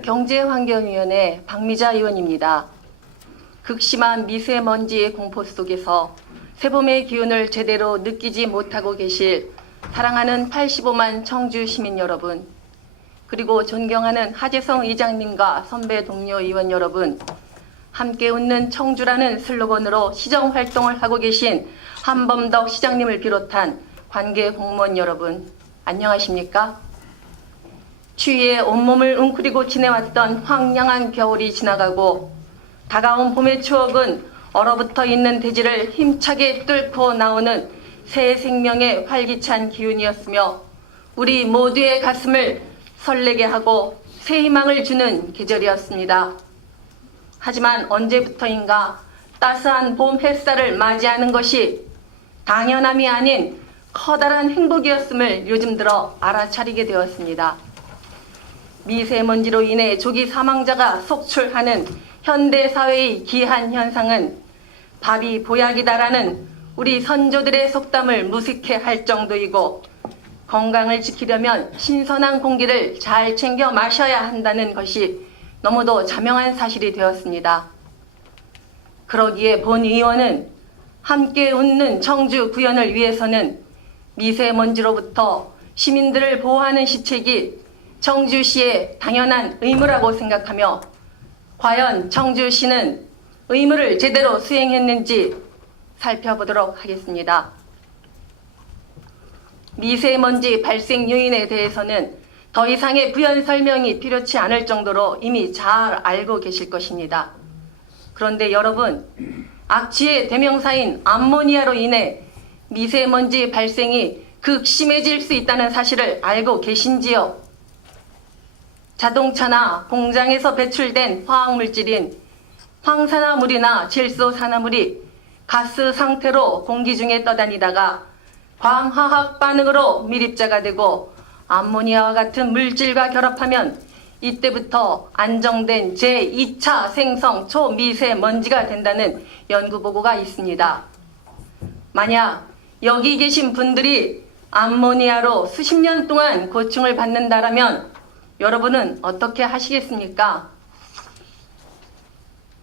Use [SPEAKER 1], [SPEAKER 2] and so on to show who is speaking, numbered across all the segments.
[SPEAKER 1] 경제환경위원회 박미자 의원입니다. 극심한 미세먼지의 공포 속에서 새봄의 기운을 제대로 느끼지 못하고 계실 사랑하는 85만 청주 시민 여러분, 그리고 존경하는 하재성 의장님과 선배 동료 의원 여러분, 함께 웃는 청주라는 슬로건으로 시정 활동을 하고 계신 한범덕 시장님을 비롯한 관계 공무원 여러분, 안녕하십니까? 추위에 온몸을 웅크리고 지내왔던 황량한 겨울이 지나가고 다가온 봄의 추억은 얼어붙어 있는 대지를 힘차게 뚫고 나오는 새 생명의 활기찬 기운이었으며 우리 모두의 가슴을 설레게 하고 새 희망을 주는 계절이었습니다. 하지만 언제부터인가 따스한 봄 햇살을 맞이하는 것이 당연함이 아닌 커다란 행복이었음을 요즘 들어 알아차리게 되었습니다. 미세먼지로 인해 조기 사망자가 속출하는 현대 사회의 기한 현상은 밥이 보약이다라는 우리 선조들의 속담을 무색해 할 정도이고 건강을 지키려면 신선한 공기를 잘 챙겨 마셔야 한다는 것이 너무도 자명한 사실이 되었습니다. 그러기에 본 의원은 함께 웃는 청주 구현을 위해서는 미세먼지로부터 시민들을 보호하는 시책이 청주시의 당연한 의무라고 생각하며 과연 청주시는 의무를 제대로 수행했는지 살펴보도록 하겠습니다. 미세먼지 발생 요인에 대해서는 더 이상의 부연 설명이 필요치 않을 정도로 이미 잘 알고 계실 것입니다. 그런데 여러분, 악취의 대명사인 암모니아로 인해 미세먼지 발생이 극심해질 수 있다는 사실을 알고 계신지요? 자동차나 공장에서 배출된 화학물질인 황산화물이나 질소산화물이 가스 상태로 공기 중에 떠다니다가 광화학 반응으로 밀입자가 되고 암모니아와 같은 물질과 결합하면 이때부터 안정된 제2차 생성 초미세먼지가 된다는 연구 보고가 있습니다. 만약 여기 계신 분들이 암모니아로 수십 년 동안 고충을 받는다라면 여러분은 어떻게 하시겠습니까?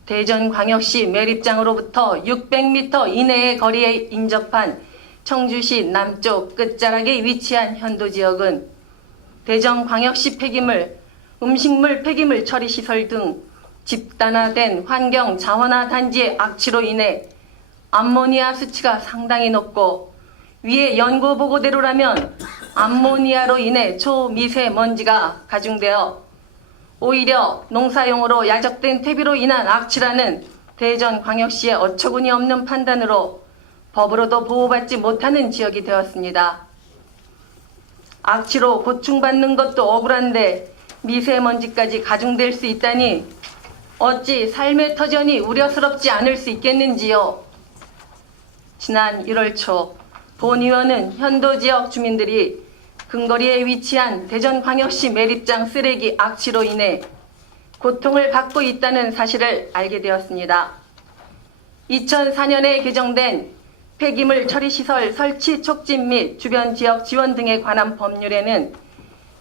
[SPEAKER 1] 대전광역시 매립장으로부터 600m 이내의 거리에 인접한 청주시 남쪽 끝자락에 위치한 현도 지역은 대전광역시 폐기물, 음식물 폐기물 처리 시설 등 집단화된 환경 자원화 단지의 악취로 인해 암모니아 수치가 상당히 높고 위의 연구 보고대로라면 암모니아로 인해 초미세먼지가 가중되어 오히려 농사용으로 야적된 퇴비로 인한 악취라는 대전광역시의 어처구니 없는 판단으로 법으로도 보호받지 못하는 지역이 되었습니다. 악취로 고충받는 것도 억울한데 미세먼지까지 가중될 수 있다니 어찌 삶의 터전이 우려스럽지 않을 수 있겠는지요. 지난 1월 초 본 의원은 현도 지역 주민들이 근거리에 위치한 대전광역시 매립장 쓰레기 악취로 인해 고통을 받고 있다는 사실을 알게 되었습니다. 2004년에 개정된 폐기물 처리시설 설치 촉진 및 주변 지역 지원 등에 관한 법률에는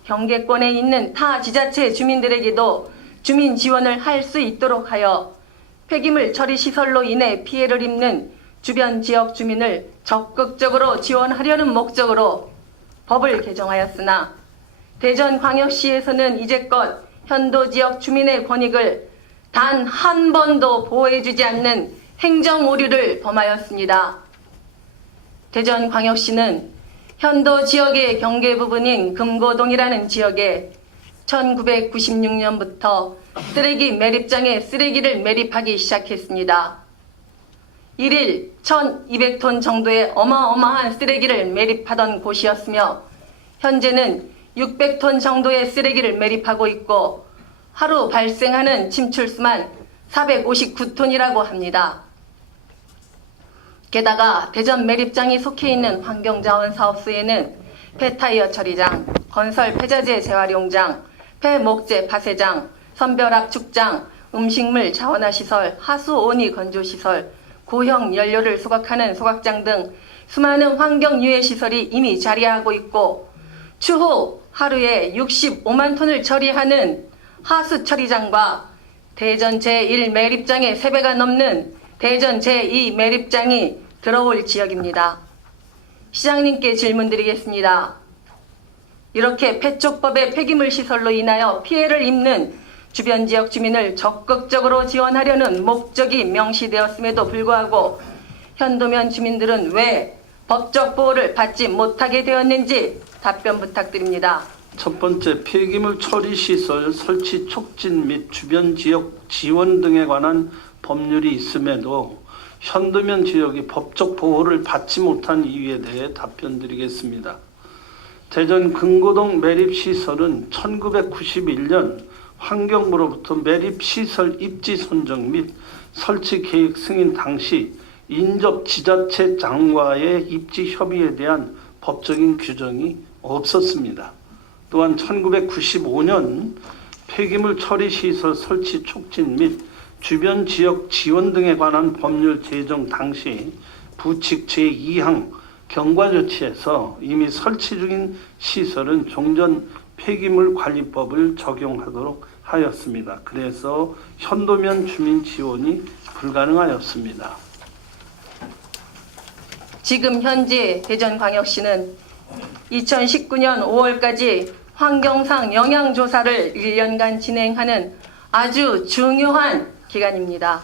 [SPEAKER 1] 경계권에 있는 타 지자체 주민들에게도 주민 지원을 할 수 있도록 하여 폐기물 처리시설로 인해 피해를 입는 주변 지역 주민을 적극적으로 지원하려는 목적으로 법을 개정하였으나 대전광역시에서는 이제껏 현도 지역 주민의 권익을 단 한 번도 보호해주지 않는 행정 오류를 범하였습니다. 대전광역시는 현도 지역의 경계 부분인 금고동이라는 지역에 1996년부터 쓰레기 매립장에 쓰레기를 매립하기 시작했습니다. 1일 1200톤 정도의 어마어마한 쓰레기를 매립하던 곳이었으며 현재는 600톤 정도의 쓰레기를 매립하고 있고 하루 발생하는 침출수만 459톤이라고 합니다. 게다가 대전 매립장이 속해 있는 환경자원사업소에는 폐타이어 처리장, 건설 폐자재 재활용장, 폐목재 파쇄장, 선별합 축장, 음식물 자원화 시설, 하수 온이 건조 시설, 고형 연료를 소각하는 소각장 등 수많은 환경 유해 시설이 이미 자리하고 있고 추후 하루에 65만 톤을 처리하는 하수 처리장과 대전 제1 매립장의 3배가 넘는 대전 제2 매립장이 들어올 지역입니다. 시장님께 질문드리겠습니다. 이렇게 폐촉법의 폐기물 시설로 인하여 피해를 입는 주변 지역 주민을 적극적으로 지원하려는 목적이 명시되었음에도 불구하고 현도면 주민들은 왜 법적 보호를 받지 못하게 되었는지 답변 부탁드립니다.
[SPEAKER 2] 첫 번째 폐기물 처리 시설 설치 촉진 및 주변 지역 지원 등에 관한 법률이 있음에도 현도면 지역이 법적 보호를 받지 못한 이유에 대해 답변드리겠습니다. 대전 금고동 매립 시설은 1991년 환경부로부터 매립 시설 입지 선정 및 설치 계획 승인 당시 인접 지자체 장과의 입지 협의에 대한 법적인 규정이 없었습니다. 또한 1995년 폐기물 처리 시설 설치 촉진 및 주변 지역 지원 등에 관한 법률 제정 당시 부칙 제2항 경과 조치에서 이미 설치 중인 시설은 종전 폐기물 관리법을 적용하도록 하였습니다. 그래서 현도면 주민 지원이 불가능하였습니다.
[SPEAKER 1] 지금 현재 대전광역시는 2019년 5월까지 환경상 영향조사를 1년간 진행하는 아주 중요한 기간입니다.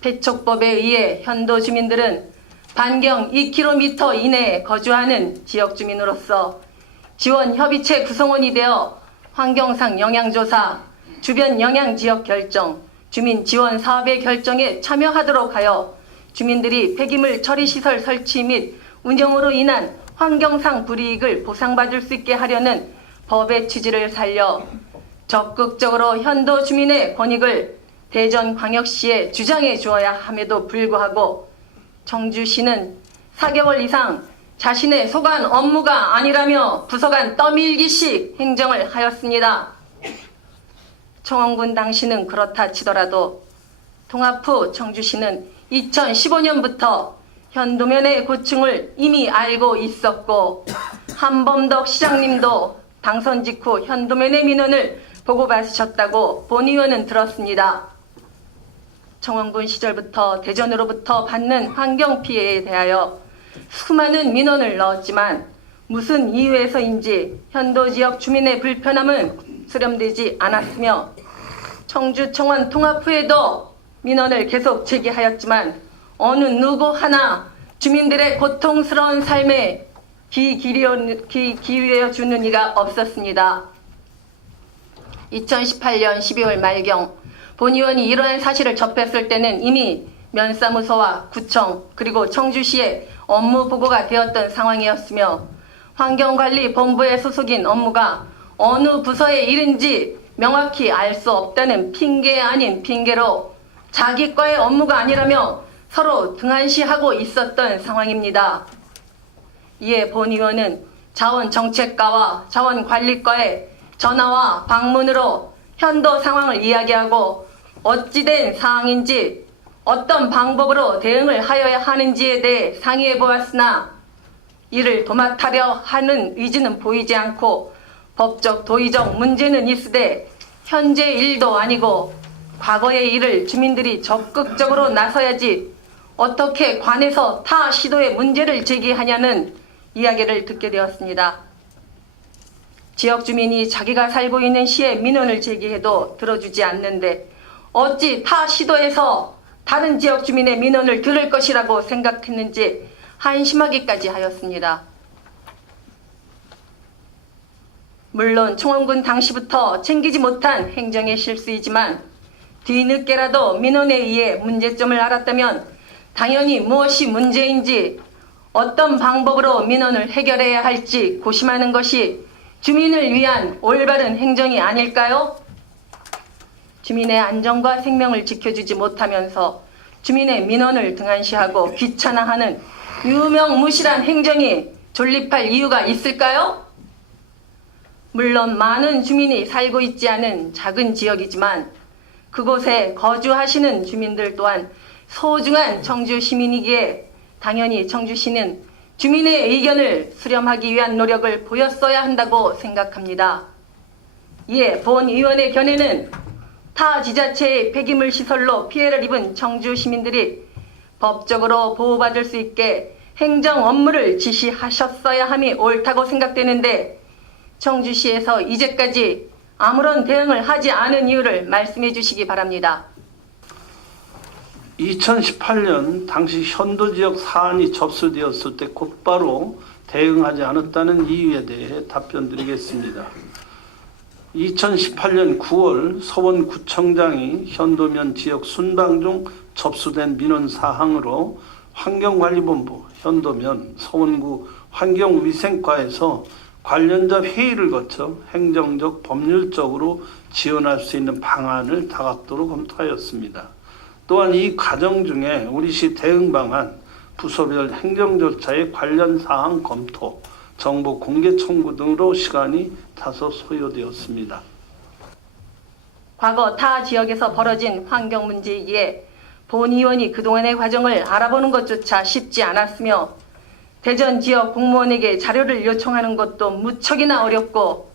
[SPEAKER 1] 폐촉법에 의해 현도 주민들은 반경 2km 이내에 거주하는 지역 주민으로서 지원 협의체 구성원이 되어 환경상 영향조사, 주변 영향 지역 결정, 주민 지원 사업의 결정에 참여하도록 하여 주민들이 폐기물 처리 시설 설치 및 운영으로 인한 환경상 불이익을 보상받을 수 있게 하려는 법의 취지를 살려 적극적으로 현도 주민의 권익을 대전광역시에 주장해 주어야 함에도 불구하고 청주시는 4개월 이상 자신의 소관 업무가 아니라며 부서간 떠밀기식 행정을 하였습니다. 청원군 당시는 그렇다 치더라도 통합 후 청주시는 2015년부터 현도면의 고충을 이미 알고 있었고 한범덕 시장님도 당선 직후 현도면의 민원을 보고받으셨다고 본 의원은 들었습니다. 청원군 시절부터 대전으로부터 받는 환경 피해에 대하여 수많은 민원을 넣었지만 무슨 이유에서인지 현도 지역 주민의 불편함은 수렴되지 않았으며 청주 청원 통합 후에도 민원을 계속 제기하였지만 어느 누구 하나 주민들의 고통스러운 삶에 귀 기울여, 주는 이가 없었습니다. 2018년 12월 말경 본 의원이 이러한 사실을 접했을 때는 이미 면사무소와 구청 그리고 청주시에 업무 보고가 되었던 상황이었으며 환경관리본부의 소속인 업무가 어느 부서에 이른지 명확히 알 수 없다는 핑계 아닌 핑계로 자기 과의 업무가 아니라며 서로 등한시하고 있었던 상황입니다. 이에 본 의원은 자원정책과와 자원관리과에 전화와 방문으로 현도 상황을 이야기하고 어찌된 사항인지 어떤 방법으로 대응을 하여야 하는지에 대해 상의해 보았으나 이를 도맡하려 하는 의지는 보이지 않고 법적 도의적 문제는 있으되 현재 일도 아니고 과거의 일을 주민들이 적극적으로 나서야지 어떻게 관에서 타 시도의 문제를 제기하냐는 이야기를 듣게 되었습니다. 지역 주민이 자기가 살고 있는 시에 민원을 제기해도 들어주지 않는데 어찌 타 시도에서 다른 지역 주민의 민원을 들을 것이라고 생각했는지 한심하기까지 하였습니다. 물론 청원군 당시부터 챙기지 못한 행정의 실수이지만 뒤늦게라도 민원에 의해 문제점을 알았다면 당연히 무엇이 문제인지 어떤 방법으로 민원을 해결해야 할지 고심하는 것이 주민을 위한 올바른 행정이 아닐까요? 주민의 안전과 생명을 지켜주지 못하면서 주민의 민원을 등한시하고 귀찮아하는 유명무실한 행정이 존립할 이유가 있을까요? 물론 많은 주민이 살고 있지 않은 작은 지역이지만 그곳에 거주하시는 주민들 또한 소중한 청주 시민이기에 당연히 청주시는 주민의 의견을 수렴하기 위한 노력을 보였어야 한다고 생각합니다. 이에 본의원의 견해는 타 지자체의 폐기물 시설로 피해를 입은 청주 시민들이 법적으로 보호받을 수 있게 행정 업무를 지시하셨어야 함이 옳다고 생각되는데 청주시에서 이제까지 아무런 대응을 하지 않은 이유를 말씀해 주시기 바랍니다.
[SPEAKER 2] 2018년 당시 현도 지역 사안이 접수되었을 때 곧바로 대응하지 않았다는 이유에 대해 답변드리겠습니다. 2018년 9월 서원구청장이 현도면 지역 순방 중 접수된 민원 사항으로 환경관리본부 현도면 서원구 환경위생과에서 관련자 회의를 거쳐 행정적 법률적으로 지원할 수 있는 방안을 다각도로 검토하였습니다. 또한 이 과정 중에 우리시 대응 방안, 부서별 행정 절차의 관련 사항 검토, 정보 공개 청구 등으로 시간이 다소 소요되었습니다.
[SPEAKER 1] 과거 타 지역에서 벌어진 환경 문제이기에 본 의원이 그동안의 과정을 알아보는 것조차 쉽지 않았으며 대전 지역 공무원에게 자료를 요청하는 것도 무척이나 어렵고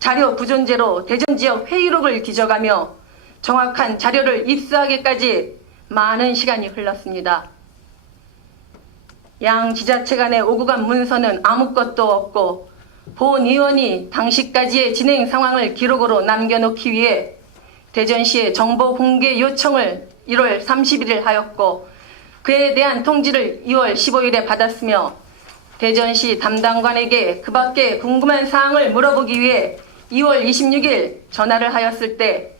[SPEAKER 1] 자료 부존재로 대전 지역 회의록을 뒤져가며 정확한 자료를 입수하기까지 많은 시간이 흘렀습니다. 양 지자체 간의 오고 간 문서는 아무것도 없고 본 의원이 당시까지의 진행 상황을 기록으로 남겨놓기 위해 대전시에 정보 공개 요청을 1월 31일 하였고 그에 대한 통지를 2월 15일에 받았으며 대전시 담당관에게 그 밖에 궁금한 사항을 물어보기 위해 2월 26일 전화를 하였을 때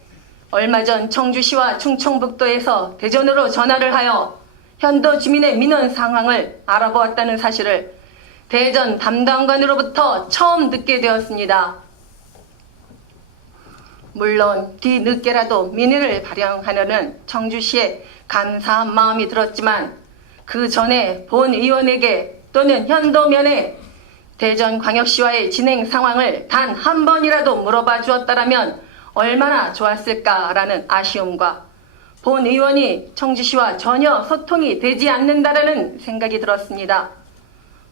[SPEAKER 1] 얼마 전 청주시와 충청북도에서 대전으로 전화를 하여 현도 주민의 민원 상황을 알아보았다는 사실을 대전 담당관으로부터 처음 듣게 되었습니다. 물론 뒤늦게라도 민의를 발령하려는 청주시에 감사한 마음이 들었지만 그 전에 본 의원에게 또는 현도면에 대전광역시와의 진행 상황을 단 한 번이라도 물어봐 주었다라면 얼마나 좋았을까라는 아쉬움과 본 의원이 청주시와 전혀 소통이 되지 않는다라는 생각이 들었습니다.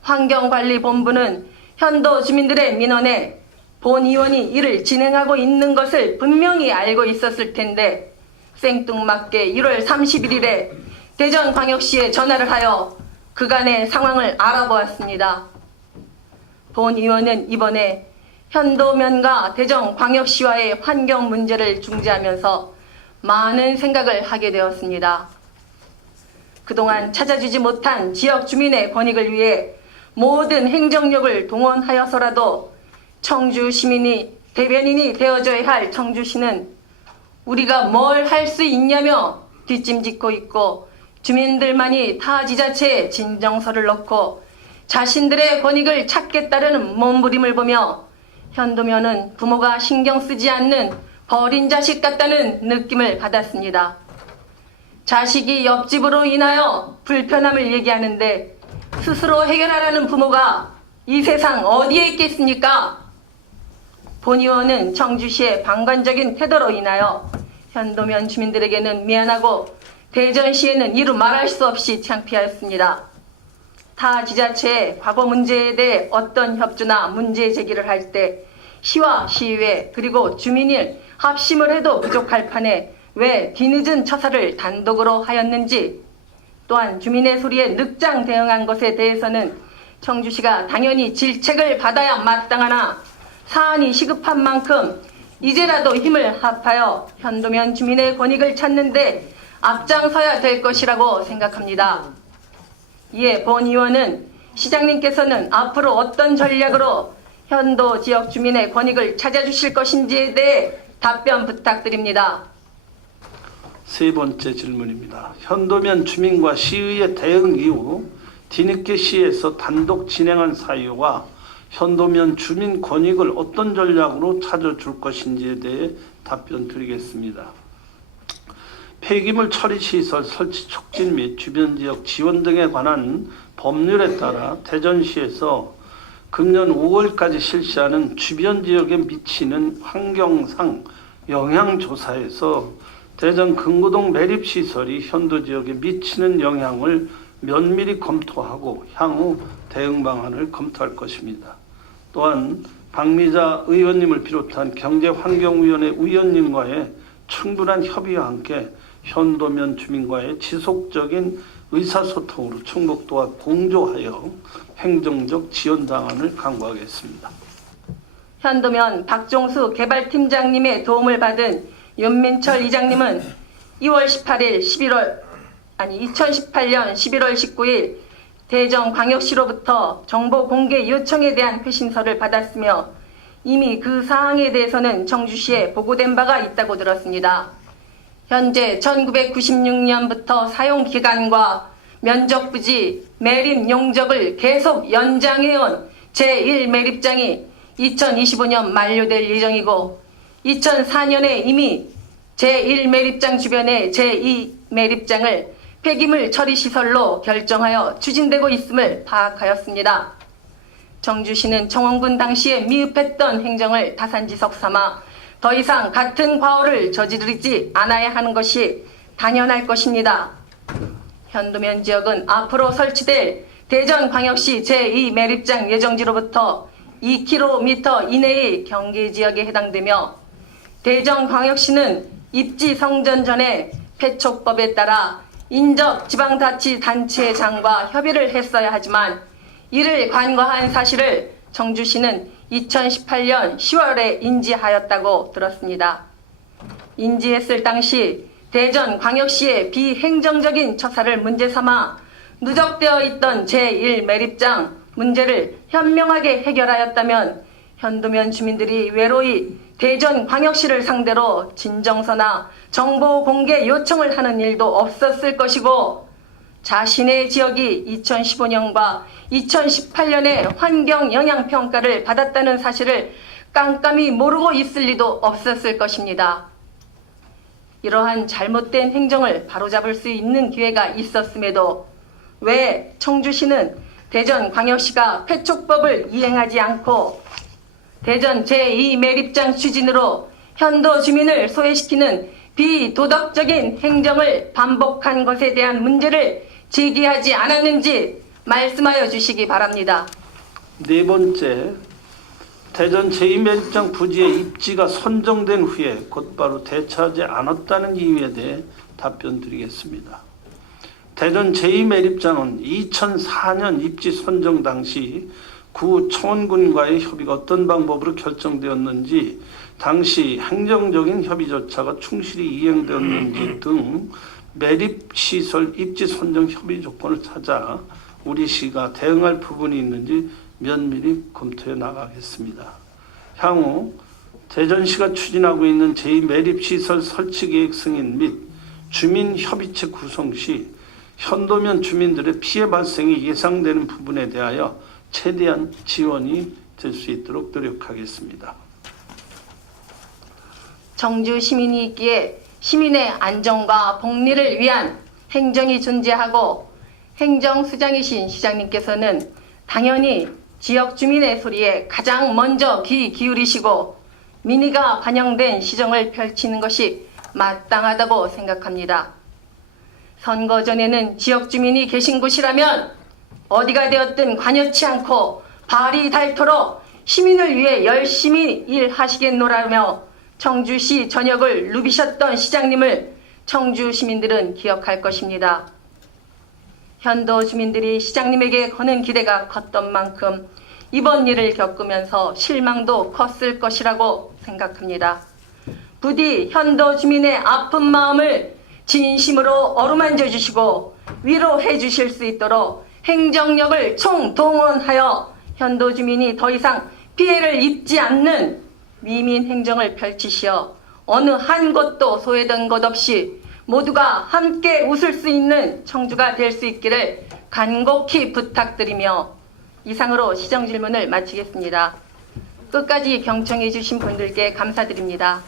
[SPEAKER 1] 환경관리본부는 현도 주민들의 민원에 본 의원이 이를 진행하고 있는 것을 분명히 알고 있었을 텐데 생뚱맞게 1월 31일에 대전광역시에 전화를 하여 그간의 상황을 알아보았습니다. 본 의원은 이번에 현도면과 대전광역시와의 환경 문제를 중재하면서 많은 생각을 하게 되었습니다. 그동안 찾아주지 못한 지역 주민의 권익을 위해 모든 행정력을 동원하여서라도 청주 시민이 대변인이 되어줘야 할 청주시는 우리가 뭘 할 수 있냐며 뒷짐짓고 있고 주민들만이 타 지자체에 진정서를 넣고 자신들의 권익을 찾겠다는 몸부림을 보며 현도면은 부모가 신경 쓰지 않는 버린 자식 같다는 느낌을 받았습니다. 자식이 옆집으로 인하여 불편함을 얘기하는데 스스로 해결하라는 부모가 이 세상 어디에 있겠습니까? 본 의원은 청주시의 방관적인 태도로 인하여 현도면 주민들에게는 미안하고 대전시에는 이루 말할 수 없이 창피하였습니다. 타 지자체의 과거 문제에 대해 어떤 협조나 문제 제기를 할 때 시와 시의회 그리고 주민일 합심을 해도 부족할 판에 왜 뒤늦은 처사를 단독으로 하였는지 또한 주민의 소리에 늑장 대응한 것에 대해서는 청주시가 당연히 질책을 받아야 마땅하나 사안이 시급한 만큼 이제라도 힘을 합하여 현도면 주민의 권익을 찾는데 앞장서야 될 것이라고 생각합니다. 이에 본 의원은 시장님께서는 앞으로 어떤 전략으로 현도 지역 주민의 권익을 찾아주실 것인지에 대해 답변 부탁드립니다.
[SPEAKER 2] 세 번째 질문입니다. 현도면 주민과 시의회 대응 이후 뒤늦게 시에서 단독 진행한 사유와 현도면 주민 권익을 어떤 전략으로 찾아줄 것인지에 대해 답변 드리겠습니다. 폐기물 처리 시설 설치 촉진 및 주변 지역 지원 등에 관한 법률에 따라 대전시에서 금년 5월까지 실시하는 주변 지역에 미치는 환경상 영향 조사에서 대전 금고동 매립 시설이 현도 지역에 미치는 영향을 면밀히 검토하고 향후 대응 방안을 검토할 것입니다. 또한 박미자 의원님을 비롯한 경제환경위원회 위원님과의 충분한 협의와 함께 현도면 주민과의 지속적인 의사소통으로 충북도와 공조하여 행정적 지원 방안을 강구하겠습니다.
[SPEAKER 1] 현도면 박종수 개발팀장님의 도움을 받은 윤민철 이장님은 2월 18일 11월 아니 2018년 11월 19일 대전광역시로부터 정보 공개 요청에 대한 회신서를 받았으며 이미 그 사항에 대해서는 청주시에 보고된 바가 있다고 들었습니다. 현재 1996년부터 사용 기간과 면적 부지 매립 용적을 계속 연장해온 제1 매립장이 2025년 만료될 예정이고 2004년에 이미 제1 매립장 주변의 제2 매립장을 폐기물 처리 시설로 결정하여 추진되고 있음을 파악하였습니다. 정주시는 청원군 당시에 미흡했던 행정을 타산지석 삼아 더 이상 같은 과오를 저지르지 않아야 하는 것이 당연할 것입니다. 현도면 지역은 앞으로 설치될 대전광역시 제2 매립장 예정지로부터 2km 이내의 경계 지역에 해당되며 대전광역시는 입지 성전 전에 폐촉법에 따라 인접 지방자치단체장과 협의를 했어야 하지만 이를 간과한 사실을 정주시는 2018년 10월에 인지하였다고 들었습니다. 인지했을 당시 대전 광역시의 비행정적인 처사를 문제 삼아 누적되어 있던 제1 매립장 문제를 현명하게 해결하였다면 현도면 주민들이 외로이 대전 광역시를 상대로 진정서나 정보 공개 요청을 하는 일도 없었을 것이고 자신의 지역이 2015년과 2018년에 환경 영향 평가를 받았다는 사실을 깜깜이 모르고 있을 리도 없었을 것입니다. 이러한 잘못된 행정을 바로잡을 수 있는 기회가 있었음에도 왜 청주시는 대전 광역시가 폐촉법을 이행하지 않고 대전 제2 매립장 추진으로 현도 주민을 소외시키는 비도덕적인 행정을 반복한 것에 대한 문제를 제기하지 않았는지 말씀하여 주시기 바랍니다.
[SPEAKER 2] 네 번째, 대전 제2매립장 부지의 입지가 선정된 후에 곧바로 대처하지 않았다는 이유에 대해 답변 드리겠습니다. 대전 제2매립장은 2004년 입지 선정 당시 구 청원군과의 협의가 어떤 방법으로 결정되었는지 당시 행정적인 협의조차가 충실히 이행되었는지 등 매립시설 입지 선정 협의 조건을 찾아 우리 시가 대응할 부분이 있는지 면밀히 검토해 나가겠습니다. 향후 대전시가 추진하고 있는 제2 매립시설 설치계획 승인 및 주민협의체 구성 시 현도면 주민들의 피해 발생이 예상되는 부분에 대하여 최대한 지원이 될 수 있도록 노력하겠습니다.
[SPEAKER 1] 정주 시민이 있기에 시민의 안정과 복리를 위한 행정이 존재하고 행정수장이신 시장님께서는 당연히 지역 주민의 소리에 가장 먼저 귀 기울이시고 민의가 반영된 시정을 펼치는 것이 마땅하다고 생각합니다. 선거 전에는 지역 주민이 계신 곳이라면 어디가 되었든 관여치 않고 발이 닳도록 시민을 위해 열심히 일하시겠노라며 청주시 전역을 누비셨던 시장님을 청주 시민들은 기억할 것입니다. 현도 주민들이 시장님에게 거는 기대가 컸던 만큼 이번 일을 겪으면서 실망도 컸을 것이라고 생각합니다. 부디 현도 주민의 아픈 마음을 진심으로 어루만져 주시고 위로해 주실 수 있도록 행정력을 총동원하여 현도 주민이 더 이상 피해를 입지 않는 위민 행정을 펼치시어 어느 한 곳도 소외된 것 없이 모두가 함께 웃을 수 있는 청주가 될 수 있기를 간곡히 부탁드리며 이상으로 시정 질문을 마치겠습니다. 끝까지 경청해 주신 분들께 감사드립니다.